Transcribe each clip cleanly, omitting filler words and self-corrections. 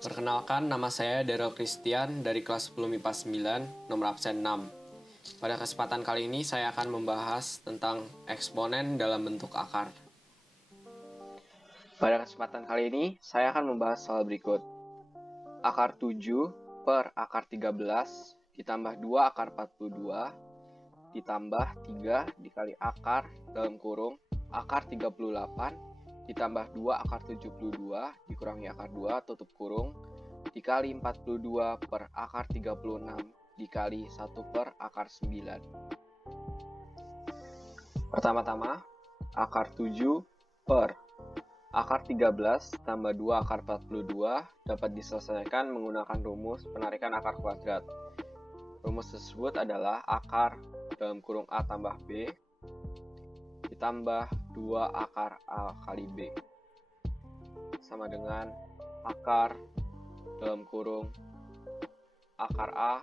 Perkenalkan, nama saya Daryl Christian dari kelas 10 MIPA 9, nomor absen 6. Pada kesempatan kali ini saya akan membahas tentang eksponen dalam bentuk akar. Pada kesempatan kali ini saya akan membahas soal berikut. Akar 7 per akar 13 ditambah 2 akar 42 ditambah 3 dikali akar dalam kurung akar 38 ditambah 2 akar 72 dikurangi akar 2 tutup kurung dikali 42 per akar 36 dikali 1 per akar 9. Pertama-tama, akar 7 per akar 13 tambah 2 akar 42 dapat diselesaikan menggunakan rumus penarikan akar kuadrat. Rumus tersebut adalah akar dalam kurung A tambah B ditambah 2 akar A kali B sama dengan akar dalam kurung akar A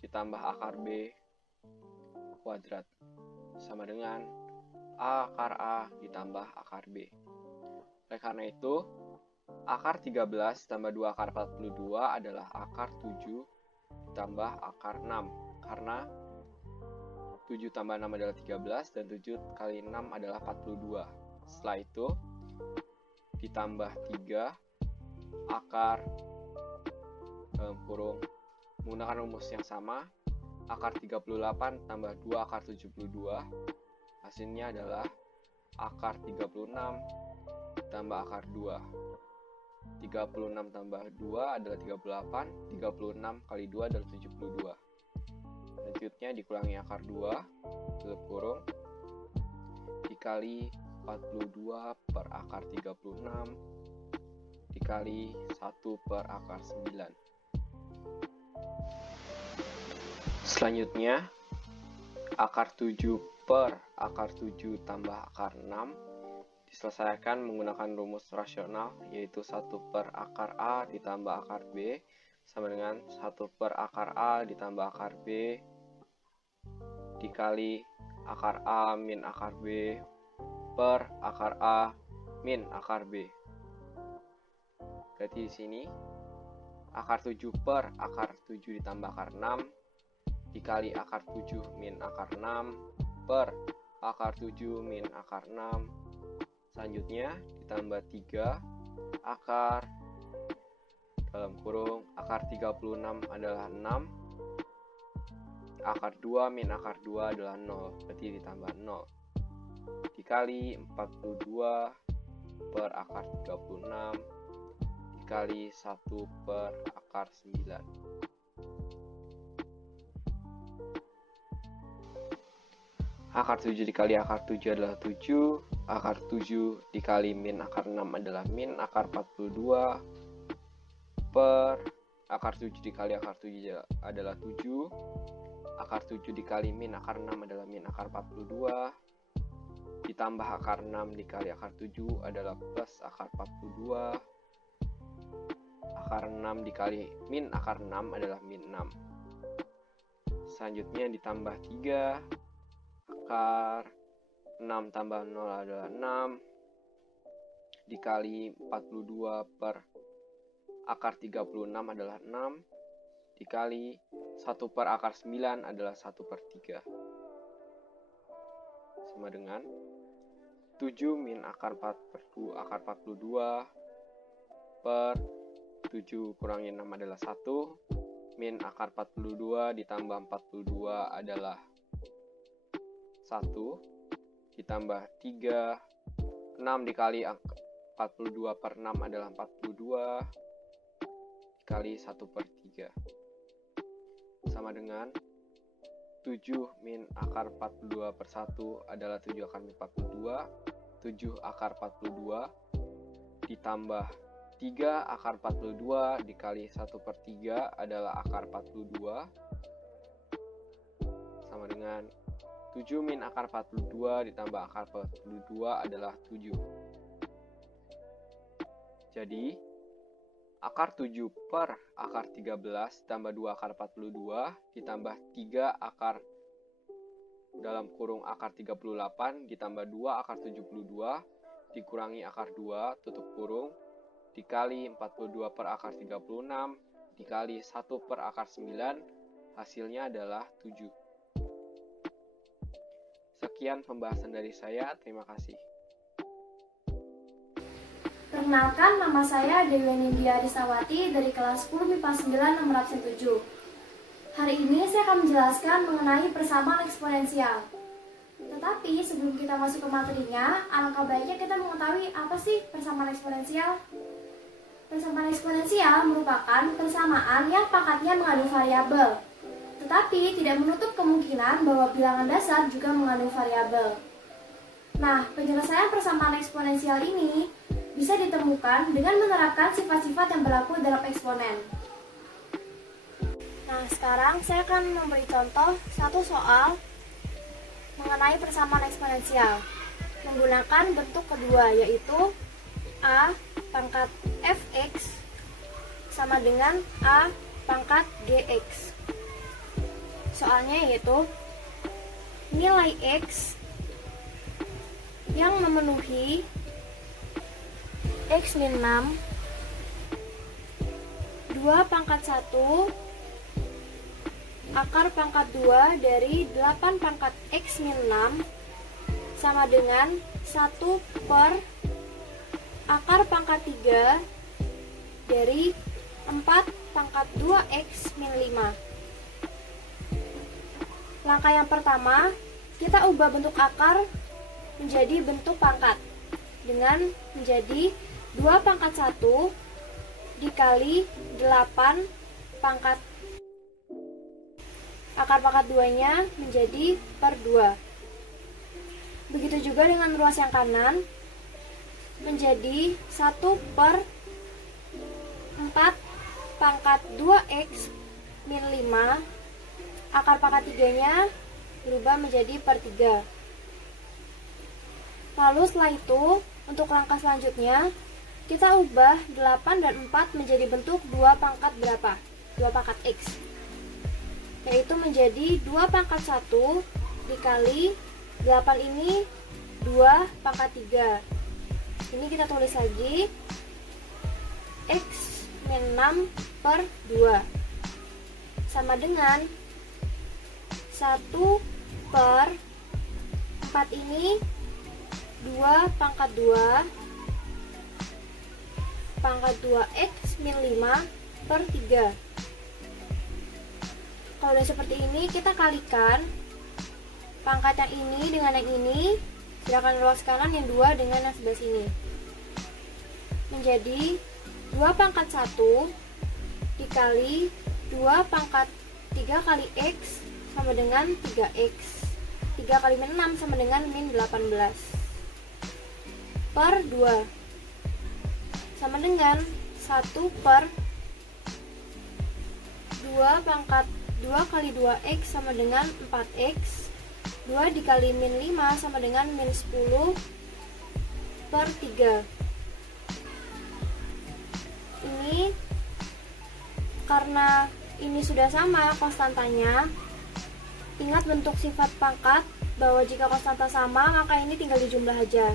ditambah akar B kuadrat sama dengan akar A ditambah akar B. Oleh karena itu, akar 13 tambah 2 akar 42 adalah akar 7 ditambah akar 6 karena 7 tambah 6 adalah 13 dan 7 kali 6 adalah 42. Setelah itu ditambah 3 akar dalam kurung menggunakan rumus yang sama, akar 38 tambah 2 akar 72 hasilnya adalah akar 36 tambah akar 2. 36 tambah 2 adalah 38, 36 kali 2 adalah 72. Selanjutnya dikurangi akar 2 tutup kurung dikali 42 per akar 36 dikali 1 per akar 9. Selanjutnya akar 7 per akar 7 tambah akar 6 diselesaikan menggunakan rumus rasional, yaitu 1 per akar A ditambah akar B sama dengan 1 per akar A ditambah akar B dikali akar A min akar B per akar A min akar B. Berarti di sini akar 7 per akar 7 ditambah akar 6 dikali akar 7 min akar 6 per akar 7 min akar 6. Selanjutnya ditambah 3 akar dalam kurung akar 36 adalah 6, akar 2 min akar 2 adalah 0, berarti ditambah 0 dikali 42 per akar 36 dikali 1 per akar 9. Akar 7 dikali akar 7 adalah 7, akar 7 dikali min akar 6 adalah min akar 42 per akar 7 dikali akar 7 adalah 7, akar 7 dikali min akar 6 adalah min akar 42 ditambah akar 6 dikali akar 7 adalah plus akar 42, akar 6 dikali min akar 6 adalah min 6. Selanjutnya ditambah 3 akar 6 tambah 0 adalah 6 dikali 42 per akar 36 adalah 6 dikali 1 per akar 9 adalah 1 per 3 sama dengan 7 min akar 42 per 7 kurangi 6 adalah 1 min akar 42 ditambah 42 adalah 1 ditambah 3, 6 dikali 42 per 6 adalah 42 dikali 1 per 3 sama dengan 7 min akar 42 per 1 adalah 7 akar min 42, 7 akar 42 ditambah 3 akar 42 dikali 1 per 3 adalah akar 42 sama dengan 7 min akar 42 ditambah akar 42 adalah 7. Jadi, akar 7 per akar 13 tambah 2 akar 42 ditambah 3 akar dalam kurung akar 38 ditambah 2 akar 72 dikurangi akar 2 tutup kurung dikali 42 per akar 36 dikali 1 per akar 9, hasilnya adalah 7. Sekian pembahasan dari saya, terima kasih. Perkenalkan, nama saya Dewi Nindya Arisawati dari kelas 10 MIPA 9 nomor absen 7. Hari ini saya akan menjelaskan mengenai persamaan eksponensial. Tetapi sebelum kita masuk ke materinya, alangkah baiknya kita mengetahui apa sih persamaan eksponensial. Persamaan eksponensial merupakan persamaan yang pangkatnya mengandung variabel, tetapi tidak menutup kemungkinan bahwa bilangan dasar juga mengandung variabel. Nah, penyelesaian persamaan eksponensial ini bisa ditemukan dengan menerapkan sifat-sifat yang berlaku dalam eksponen. Nah, sekarang saya akan memberi contoh satu soal mengenai persamaan eksponensial menggunakan bentuk kedua, yaitu A pangkat fx sama dengan A pangkat gx. Soalnya yaitu nilai x yang memenuhi x min 6 2 pangkat 1 akar pangkat 2 dari 8 pangkat x min 6 sama dengan 1 per akar pangkat 3 dari 4 pangkat 2x min 5. Langkah yang pertama, kita ubah bentuk akar menjadi bentuk pangkat dengan menjadi 2 pangkat 1 dikali 8 pangkat akar pangkat 2-nya menjadi per 2. Begitu juga dengan ruas yang kanan menjadi 1 per 4 pangkat 2x min 5, akar pangkat 3-nya berubah menjadi per 3. Lalu setelah itu, untuk langkah selanjutnya, kita ubah 8 dan 4 menjadi bentuk 2 pangkat berapa? 2 pangkat x. Yaitu menjadi 2 pangkat 1 dikali 8 ini 2 pangkat 3. Ini kita tulis lagi x min 6 per 2 sama dengan 1 per 4 ini 2 pangkat 2 pangkat 2x min 5 per 3. Kalau udah seperti ini, kita kalikan pangkat yang ini dengan yang ini, sedangkan ruas kanan yang 2 dengan yang sebelah sini. Menjadi 2 pangkat 1 dikali 2 pangkat 3 kali x sama dengan 3x. 3 kali min 6 sama dengan min 18 per 2 sama dengan 1 per 2 pangkat 2 kali 2x sama dengan 4x. 2 dikali min 5 sama dengan min 10 per 3. Ini karena ini sudah sama konstantanya, ingat bentuk sifat pangkat bahwa jika konstanta sama maka ini tinggal dijumlah aja.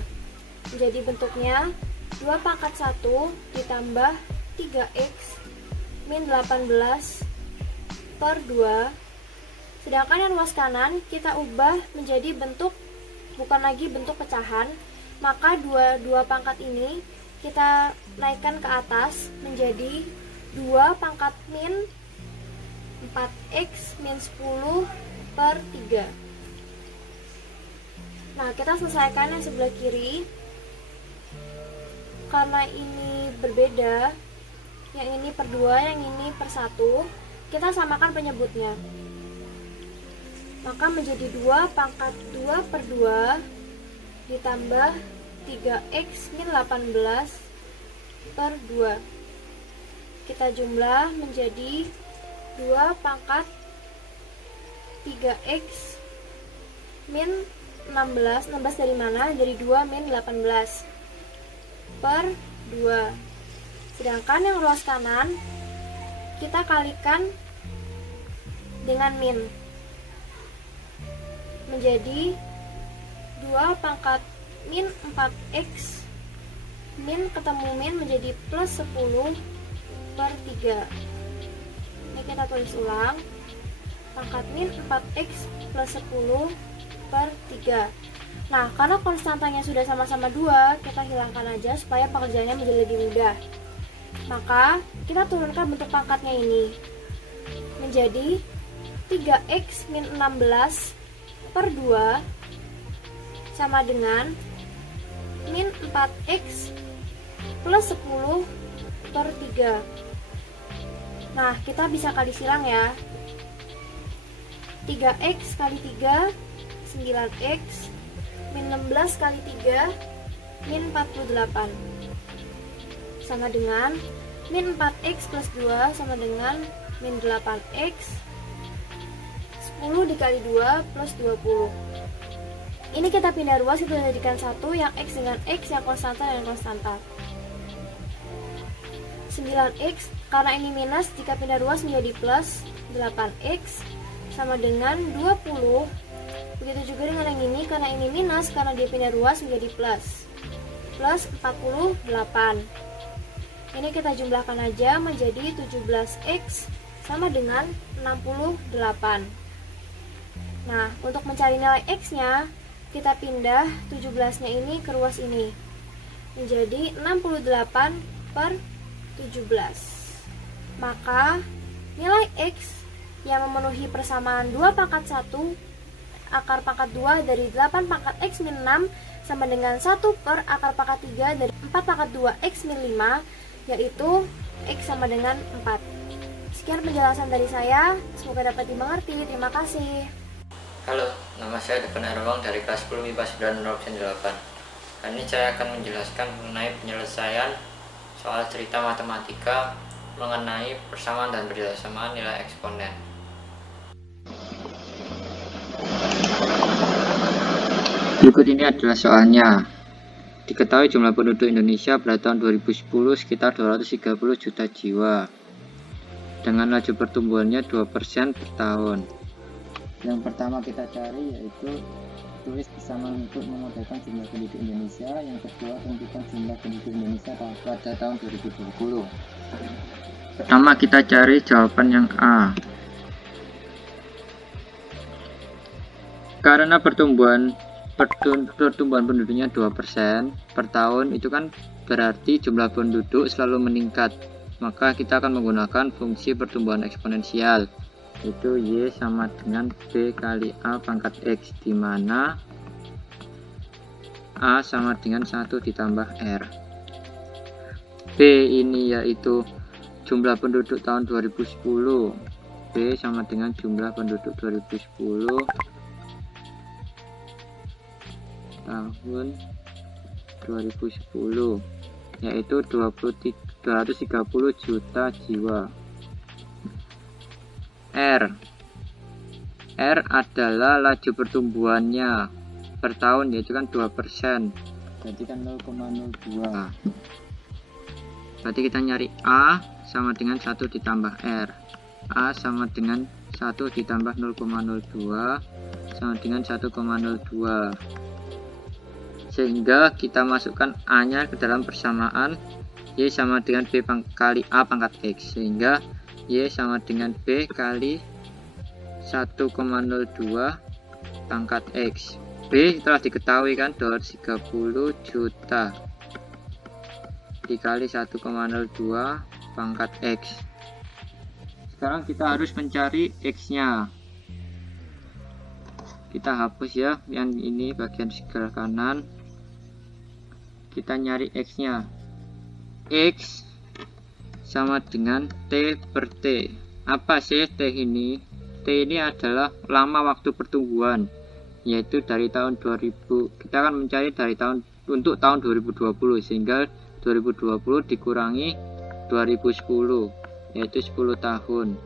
Jadi bentuknya 2 pangkat 1 ditambah 3x min 18 per 2. Sedangkan yang ruas kanan kita ubah menjadi bentuk, bukan lagi bentuk pecahan, maka 2 pangkat ini kita naikkan ke atas menjadi 2 pangkat min 4x min 10 per 3. Nah, kita selesaikan yang sebelah kiri. Karena ini berbeda, yang ini per 2, yang ini per 1, kita samakan penyebutnya. Maka menjadi 2 pangkat 2 per 2 ditambah 3x min 18 per 2. Kita jumlah menjadi 2 pangkat 3x min 16. 16 dari mana? Dari 2 min 18 per 2. Sedangkan yang ruas kanan kita kalikan dengan min menjadi 2 pangkat min 4x min ketemu min menjadi plus 10 per 3. Ini kita tulis ulang. Pangkat min 4x plus 10 per 3. Nah, karena konstantanya sudah sama-sama 2, kita hilangkan aja supaya pekerjaannya menjadi lebih mudah. Maka, kita turunkan bentuk pangkatnya ini menjadi 3x min 16 per 2 sama dengan min 4x plus 10 per 3. Nah, kita bisa kali silang ya. 3x kali 3, 9x, min 16 kali 3, min 48. Sama dengan min 4x plus 2 sama dengan min 8x, 10 dikali 2 plus 20. Ini kita pindah ruas, kita jadikan 1, yang x dengan x, yang konstanta dengan konstanta. 9x, karena ini minus, jika pindah ruas menjadi plus 8x, sama dengan 20. Begitu juga dengan yang ini, karena ini minus, karena dia pindah ruas menjadi plus 48. Ini kita jumlahkan aja menjadi 17x sama dengan 68. Nah, untuk mencari nilai x-nya, kita pindah 17-nya ini ke ruas ini. Menjadi 68 per 17. Maka, nilai x yang memenuhi persamaan 2 pangkat 1 akar pangkat 2 dari 8 pangkat x min 6 sama dengan 1 per akar pangkat 3 dari 4 pangkat 2 x min 5, yaitu x sama dengan 4. Sekian penjelasan dari saya, semoga dapat dimengerti. Terima kasih. Halo, nama saya Devan Herwang dari kelas 10 MIPA 9 absen 8. Kali ini saya akan menjelaskan mengenai penyelesaian soal cerita matematika mengenai persamaan dan persamaan nilai eksponen. Berikut ini adalah soalnya. Diketahui jumlah penduduk Indonesia pada tahun 2010 sekitar 230 juta jiwa, dengan laju pertumbuhannya 2% per tahun. Yang pertama kita cari yaitu tulis persamaan untuk memodelkan jumlah penduduk Indonesia. Yang kedua, tentukan jumlah penduduk Indonesia pada tahun 2020. Pertama kita cari jawaban yang A. Karena pertumbuhan penduduknya 2% per tahun, itu kan berarti jumlah penduduk selalu meningkat. Maka kita akan menggunakan fungsi pertumbuhan eksponensial, yaitu Y sama dengan B kali A pangkat X, di mana A sama dengan 1 ditambah R. B ini yaitu jumlah penduduk tahun 2010. B sama dengan jumlah penduduk 2010 tahun 2010, yaitu 230 juta jiwa. R adalah laju pertumbuhannya per tahun, yaitu kan 2%, berarti kan 0,02. Berarti kita nyari A sama dengan 1 ditambah R. A sama dengan 1 ditambah 0,02 sama dengan 1,02. Sehingga kita masukkan A nya ke dalam persamaan Y sama dengan B kali A pangkat X, sehingga Y sama dengan B kali 1,02 pangkat X. B telah diketahui kan, 230 juta dikali 1,02 pangkat X. Sekarang kita harus mencari X nya. Kita hapus ya yang ini bagian sebelah kanan. Kita nyari X nya. X sama dengan T per T. Apa sih T ini? T ini adalah lama waktu pertumbuhan, yaitu dari tahun 2000. Kita akan mencari dari tahun untuk tahun 2020, sehingga 2020 dikurangi 2010, yaitu 10 tahun.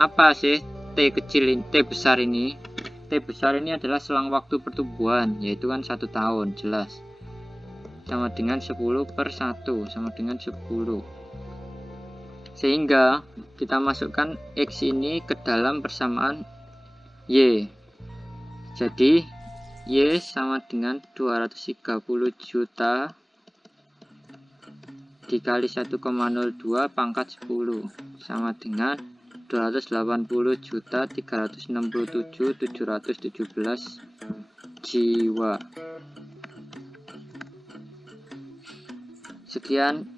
Apa sih T kecil ini, T besar ini? T besar ini adalah selang waktu pertumbuhan, yaitu kan 1 tahun, jelas. Sama dengan 10 per 1, sama dengan 10. Sehingga kita masukkan X ini ke dalam persamaan Y. Jadi Y sama dengan 230 juta dikali 1,02 pangkat 10 sama dengan 280.367.717 jiwa. Sekian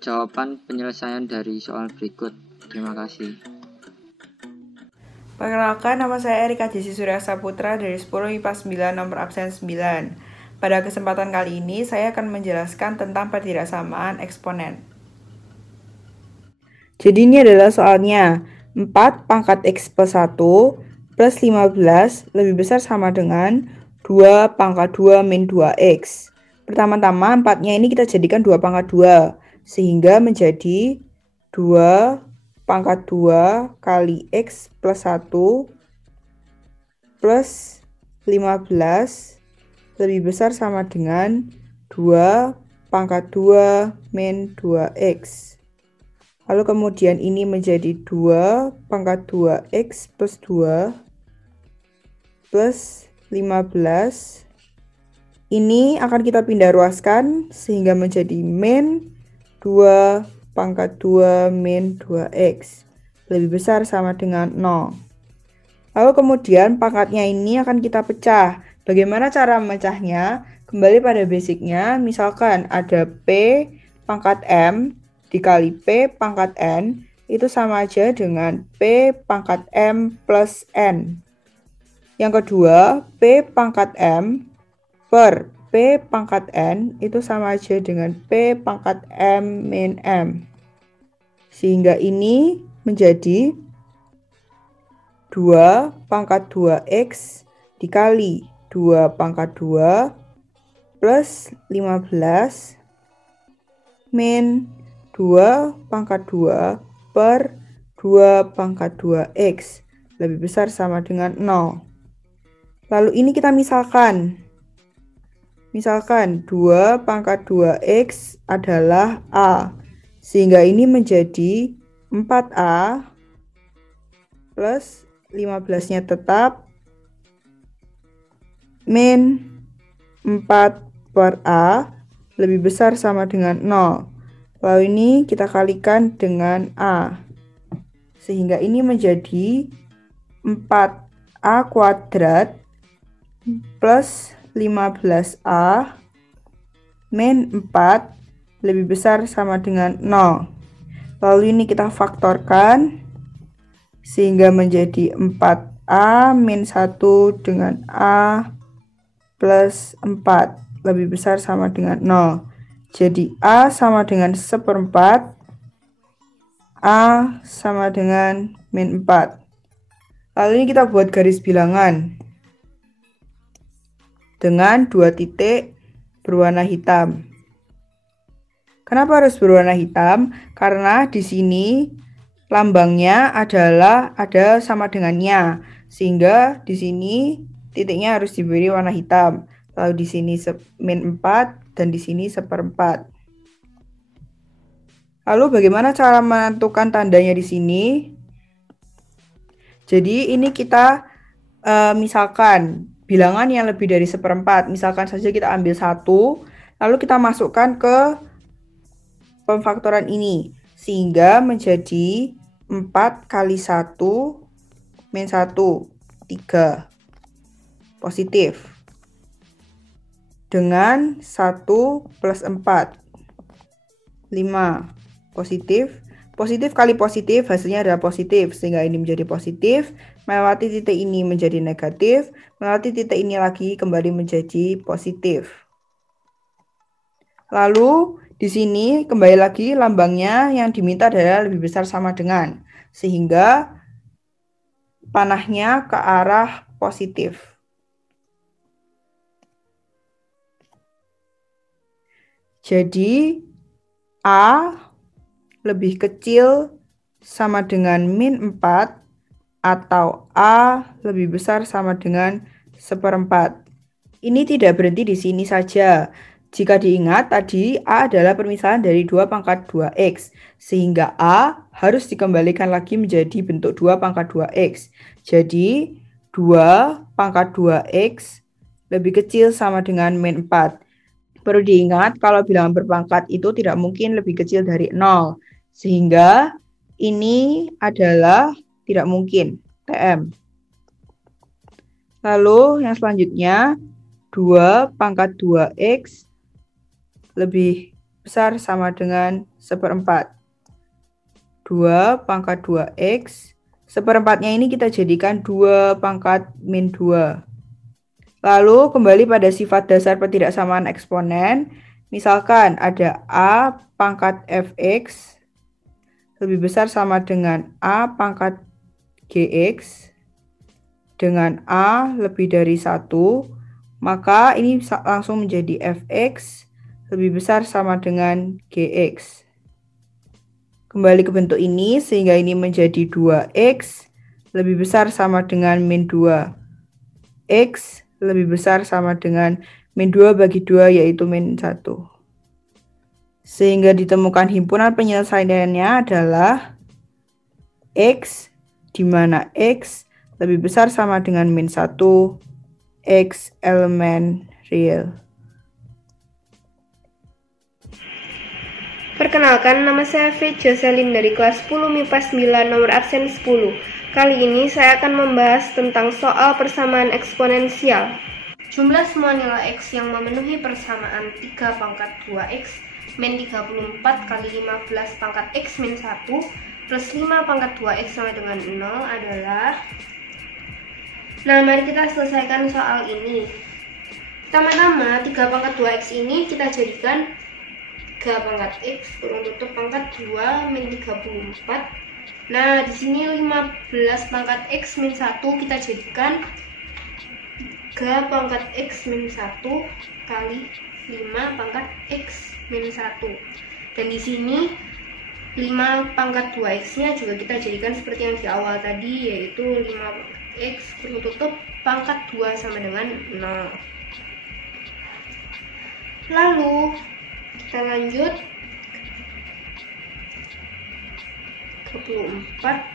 jawaban penyelesaian dari soal berikut. Terima kasih. Perkenalkan, nama saya Erika Jesi Surya Saputra dari 10 MIPA 9 nomor absen 9. Pada kesempatan kali ini, saya akan menjelaskan tentang pertidaksamaan eksponen. Jadi ini adalah soalnya, 4 pangkat X plus 1 plus 15 lebih besar sama dengan 2 pangkat 2 min 2X. Pertama-tama 4-nya ini kita jadikan 2 pangkat 2, sehingga menjadi 2 pangkat 2 kali X plus 1 plus 15 lebih besar sama dengan 2 pangkat 2 min 2X. Lalu kemudian ini menjadi 2 pangkat 2X plus 2 plus 15. Ini akan kita pindah ruaskan sehingga menjadi min 2 pangkat 2 min 2X. Lebih besar sama dengan 0. Lalu kemudian pangkatnya ini akan kita pecah. Bagaimana cara memecahnya? Kembali pada basicnya, misalkan ada P pangkat M dikali P pangkat N, itu sama aja dengan P pangkat M plus N. Yang kedua, P pangkat M per P pangkat N, itu sama aja dengan P pangkat M min M. Sehingga ini menjadi 2 pangkat 2X dikali 2 pangkat 2 plus 15 min 2 pangkat 2 per 2 pangkat 2X lebih besar sama dengan 0. Lalu ini kita misalkan. Misalkan 2 pangkat 2X adalah A. Sehingga ini menjadi 4A plus 15-nya tetap min 4 per A lebih besar sama dengan 0. Lalu ini kita kalikan dengan A. Sehingga ini menjadi 4A kuadrat plus 15A min 4 lebih besar sama dengan 0. Lalu ini kita faktorkan sehingga menjadi 4A min 1 dengan A plus 4 lebih besar sama dengan 0. Jadi A sama dengan 1/4, A sama dengan min 4. Lalu ini kita buat garis bilangan dengan 2 titik berwarna hitam. Kenapa harus berwarna hitam? Karena di sini lambangnya adalah ada sama dengannya, sehingga di sini titiknya harus diberi warna hitam. Lalu di sini min 4 dan di sini 1/4. Lalu bagaimana cara menentukan tandanya di sini? Jadi ini kita misalkan bilangan yang lebih dari 1/4. Misalkan saja kita ambil 1, lalu kita masukkan ke pemfaktoran ini. Sehingga menjadi 4 kali 1 min 1, 3. Positif. Dengan 1 plus 4, 5. Positif. Positif kali positif hasilnya adalah positif. Sehingga ini menjadi positif. Melewati titik ini menjadi negatif. Melewati titik ini lagi kembali menjadi positif. Lalu di sini kembali lagi lambangnya yang diminta adalah lebih besar sama dengan. Sehingga panahnya ke arah positif. Jadi A lebih kecil sama dengan min 4 atau A lebih besar sama dengan 1/4. Ini tidak berhenti di sini saja. Jika diingat tadi A adalah permisalan dari 2 pangkat 2X, sehingga A harus dikembalikan lagi menjadi bentuk 2 pangkat 2X. Jadi 2 pangkat 2X lebih kecil sama dengan min 4. Perlu diingat kalau bilangan berpangkat itu tidak mungkin lebih kecil dari 0. Sehingga ini adalah tidak mungkin, TM. Lalu yang selanjutnya, 2 pangkat 2x lebih besar sama dengan 1/4. 2 pangkat 2x, 1/4-nya ini kita jadikan 2 pangkat min 2. Lalu kembali pada sifat dasar ketidaksamaan eksponen. Misalkan ada A pangkat fx lebih besar sama dengan A pangkat gx dengan A lebih dari 1, maka ini langsung menjadi fx lebih besar sama dengan gx. Kembali ke bentuk ini sehingga ini menjadi 2x lebih besar sama dengan min 2. X lebih besar sama dengan min 2 bagi 2 yaitu min 1. Sehingga ditemukan himpunan penyelesaiannya adalah X di mana X lebih besar sama dengan min 1, X elemen real. Perkenalkan, nama saya V. Jocelyn dari kelas 10 MIPA 9 nomor absen 10. Kali ini saya akan membahas tentang soal persamaan eksponensial. Jumlah semua nilai X yang memenuhi persamaan 3 pangkat 2X min 34 kali 15 pangkat X min 1 plus 5 pangkat 2X sama dengan 0 adalah... Nah, mari kita selesaikan soal ini. Pertama-tama, 3 pangkat 2X ini kita jadikan 3 pangkat X kurung tutup pangkat 2 min 34. Nah, di sini 15 pangkat X min 1 kita jadikan 3 pangkat X min 1 kali 5 pangkat X min 1. Dan di sini 5 pangkat 2X-nya juga kita jadikan seperti yang di awal tadi, yaitu 5 pangkat X kurung tutup pangkat 2 sama dengan 0. Lalu, kita lanjut 24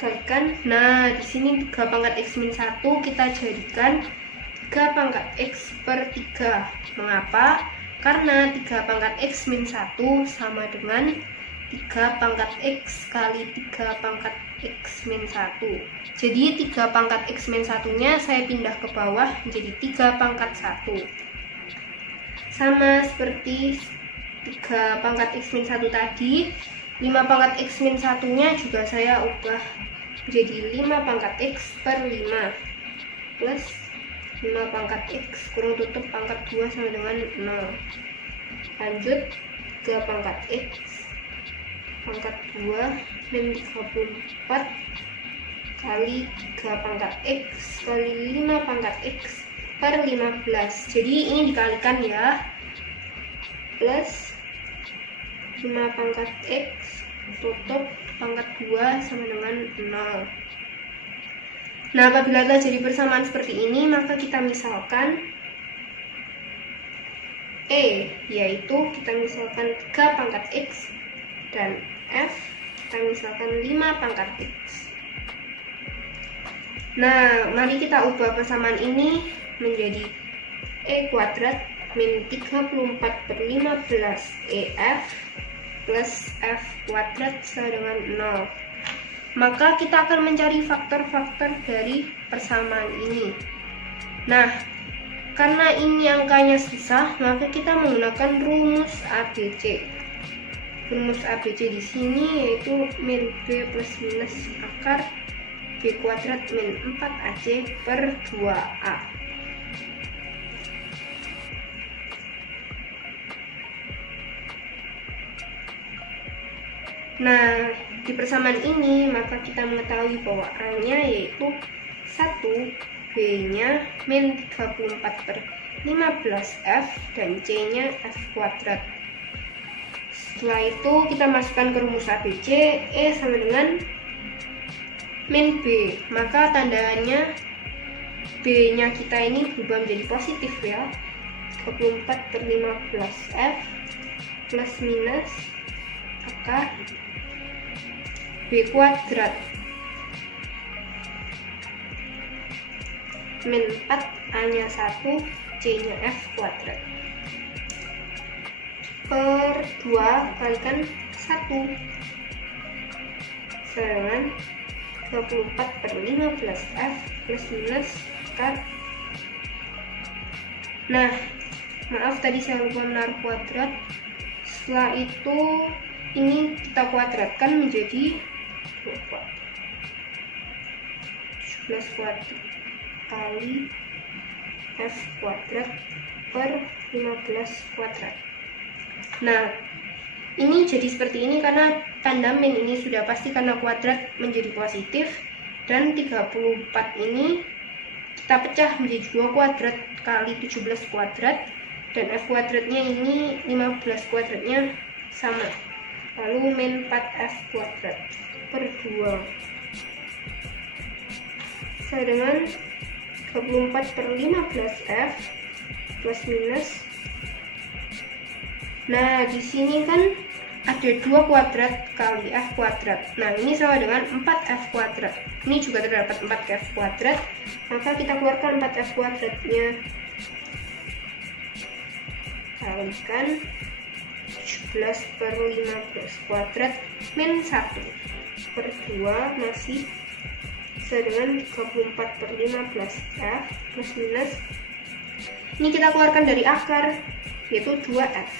kalikan. Nah, di sini 3 pangkat X min 1 kita jadikan 3 pangkat X per 3. Mengapa? Karena 3 pangkat X min 1 sama dengan 3 pangkat X kali 3 pangkat X min 1. Jadi 3 pangkat X min 1-nya saya pindah ke bawah menjadi 3 pangkat 1. Sama seperti 3 pangkat X min 1 tadi, 5 pangkat X min 1-nya juga saya ubah menjadi 5 pangkat X per 5 plus 5 pangkat X kurung tutup pangkat 2 sama dengan 0. Lanjut 3 pangkat X pangkat 2 min 34 kali 3 pangkat X kali 5 pangkat X per 15. Jadi ini dikalikan ya, plus 5 pangkat X tutup pangkat 2 sama dengan 0. Nah, apabila telah jadi persamaan seperti ini, maka kita misalkan E, yaitu kita misalkan 3 pangkat X, dan F kita misalkan 5 pangkat X. Nah, mari kita ubah persamaan ini menjadi E kuadrat min 34 per 15 EF plus F kuadrat sama dengan 0. Maka kita akan mencari faktor-faktor dari persamaan ini. Nah, karena ini angkanya susah, maka kita menggunakan rumus ABC. Rumus ABC di sini yaitu min B plus minus akar B kuadrat min 4AC per 2A. Nah, di persamaan ini maka kita mengetahui bahwa A-nya yaitu 1, B-nya min 34 per 15F, dan C-nya F kuadrat. Setelah itu kita masukkan ke rumus ABC, E sama dengan min B. Maka tandanya B-nya kita ini berubah menjadi positif ya. 34 per 15F plus minus akar B kuadrat min 4, A nya 1, C nya F kuadrat. per 2 kalikan 1 sama dengan 24 per 15F plus minus akar. Nah, maaf tadi saya lupa menaruh kuadrat. Setelah itu ini kita kuadratkan menjadi 17 kuadrat kali F kuadrat per 15 kuadrat. Nah, ini jadi seperti ini karena tanda min ini sudah pasti karena kuadrat menjadi positif, dan 34 ini kita pecah menjadi 2 kuadrat kali 17 kuadrat, dan F kuadratnya ini 15 kuadratnya sama. Lalu min 4F kuadrat per 2 sama dengan 24 per 15F plus minus. Nah, di sini kan ada 2 kuadrat kali F kuadrat. Nah, ini sama dengan 4F kuadrat. Ini juga terdapat 4F kuadrat, maka kita keluarkan 4F kuadratnya. Kalikan 17 per 15 kuadrat min 1 per 2 masih sama dengan 34 per 15F plus minus. Ini kita keluarkan dari akar, yaitu 2F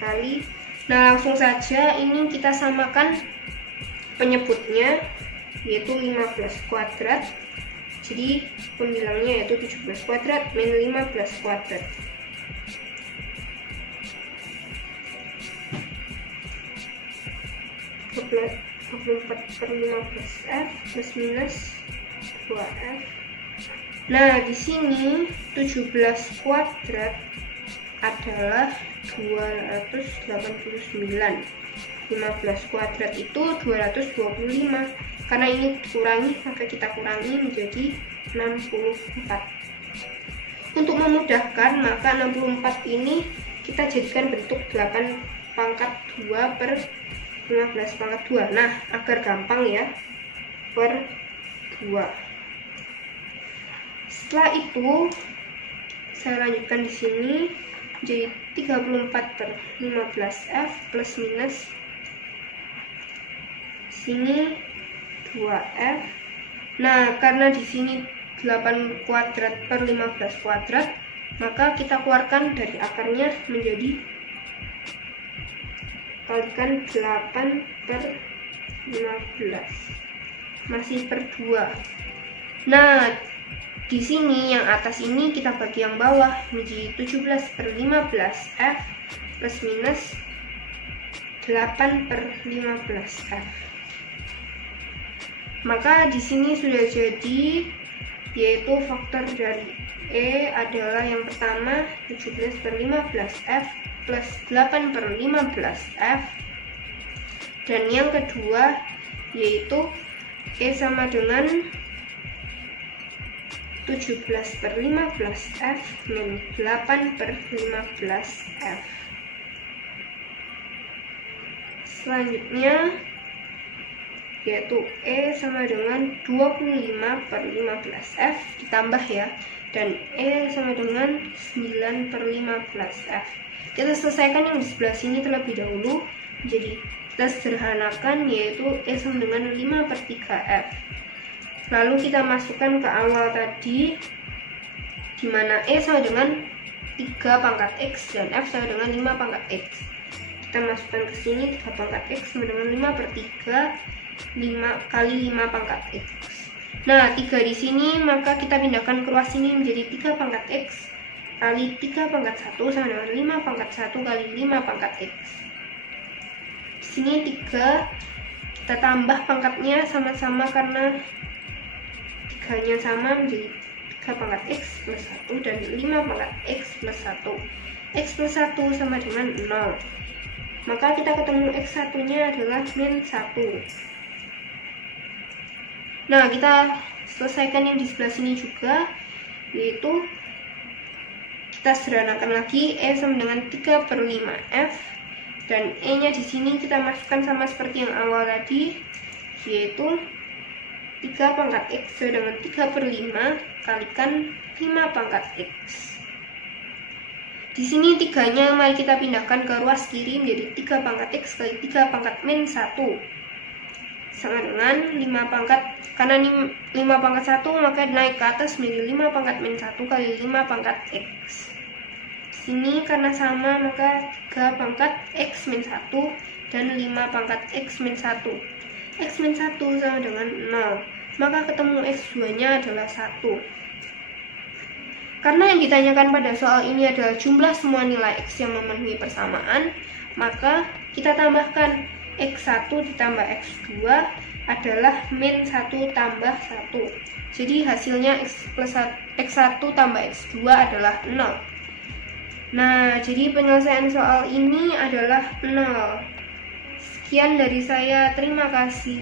kali. Nah, langsung saja ini kita samakan penyebutnya, yaitu 15 kuadrat. Jadi pembilangnya yaitu 17 kuadrat min 15 kuadrat. Ke 24 per 15F plus minus 2F. Nah, di sini 17 kuadrat adalah 289. 15 kuadrat itu 225. Karena ini dikurangi, maka kita kurangi menjadi 64. Untuk memudahkan, maka 64 ini kita jadikan bentuk 8 pangkat 2 per 15 pangkat 2. Nah, agar gampang ya, per 2. Setelah itu saya lanjutkan di sini jadi 34 per 15F plus minus sini 2F. Nah, karena di sini 8 kuadrat per 15 kuadrat, maka kita keluarkan dari akarnya menjadi kalikan 8 per 15 masih per 2. Nah, di sini yang atas ini kita bagi yang bawah menjadi 17 per 15F plus minus 8 per 15F. Maka di sini sudah jadi, yaitu faktor dari E adalah yang pertama 17 per 15F plus 8 per 15F, dan yang kedua yaitu E sama dengan 17 per 15F min 8 per 15F. Selanjutnya yaitu E sama dengan 25 per 15F ditambah ya, dan E sama dengan 9 per 15F. Kita selesaikan yang di sebelah sini terlebih dahulu. Jadi kita sederhanakan, yaitu E sama dengan 5 per 3F. Lalu kita masukkan ke awal tadi, di mana E sama dengan 3 pangkat X dan F sama dengan 5 pangkat X. Kita masukkan ke sini 3 pangkat X sama dengan 5 per 3, 5 kali 5 pangkat X. Nah, 3 di sini, maka kita pindahkan ke ruas sini menjadi 3 pangkat X kali 3 pangkat 1 sama dengan 5 pangkat 1 kali 5 pangkat X. Di sini 3, kita tambah pangkatnya sama-sama karena 3-nya sama menjadi 3 pangkat X plus 1 dan 5 pangkat X plus 1. X plus 1 sama dengan 0. Maka kita ketemu X1-nya adalah min 1. Nah, kita selesaikan yang di sebelah sini juga, yaitu kita sederhanakan lagi. E sama dengan 3 per 5F, dan E-nya di sini kita masukkan sama seperti yang awal tadi, yaitu 3 pangkat X dengan 3 per 5 kalikan 5 pangkat X. Di sini 3-nya mari kita pindahkan ke ruas kiri menjadi 3 pangkat X kali 3 pangkat min 1 sama dengan 5 pangkat, karena ini 5 pangkat 1 maka naik ke atas menjadi 5 pangkat min 1 kali 5 pangkat X. Di sini karena sama maka 3 pangkat X min 1 dan 5 pangkat X min 1. X min 1 sama dengan 0, maka ketemu X2 nya adalah 1. Karena yang ditanyakan pada soal ini adalah jumlah semua nilai X yang memenuhi persamaan, maka kita tambahkan X1 ditambah X2 adalah min 1 tambah 1. Jadi hasilnya X1 tambah X2 adalah 0. Nah, jadi penyelesaian soal ini adalah 0. Sekian dari saya, terima kasih.